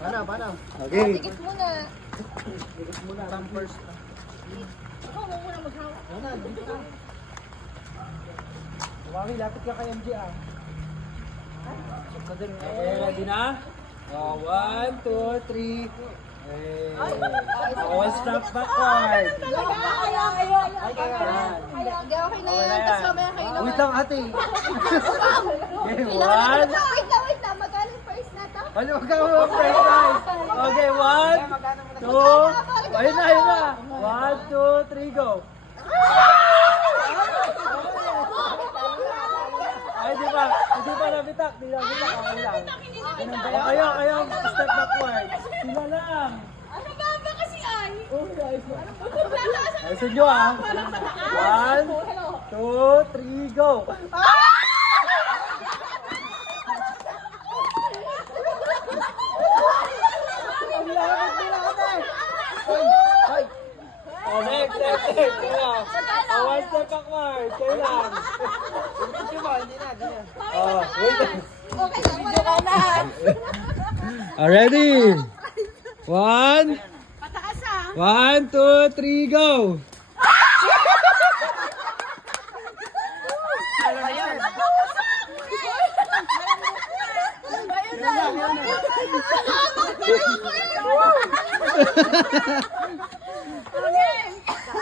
Paano? Okay. Tikit muna. Bilis muna. Ram first. Ikaw mo muna maghawak. Ano, dito ka. Wagi, lapit ka kay MJ ah. Okay, ready na? Oh, 1, 2, 3. Hey. One step backward. Ayaw. Hindi, okay na yan. Tapos mamaya kayo naman. Wait lang ate. Okay, Kailangan 1. wait lang. Magkano yung first na to? Ano ka mo first time? Okay, 1, 2. Ayun na. 1, 2, 3, go. Ay, di ba nabitak. Okay lang. Kaya, step backward. Sila lang. Ano ba kasi ay? Ayusin nyo ah. 1, 2, 3, go. Ang lapit nila ate. Ay. Oh, next. Kaya. One step backward. Kaya lang. Hindi na. Oh, wait. Okay lang, video ka na. Ready? 1, Pataas ah. 1, 2, 3, go!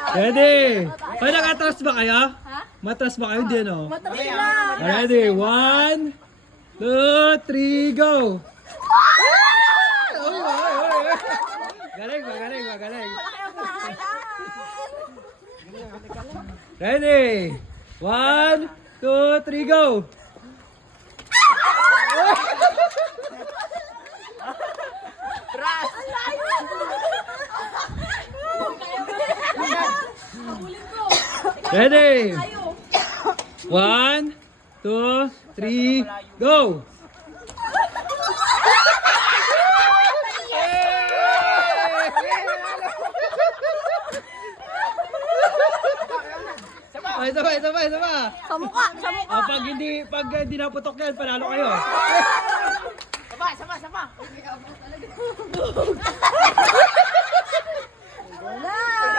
Ready? Ay, nakatras ba kayo? Matras ba kayo? Hindi, no? Ready? 1, 2, 3, go! Galing. Ready? 1, 2, 3, go! Ready? 1, 2, 3, go! Isa pa. Sa mukha. Pag hindi naputok yan, panalo kayo. Wala.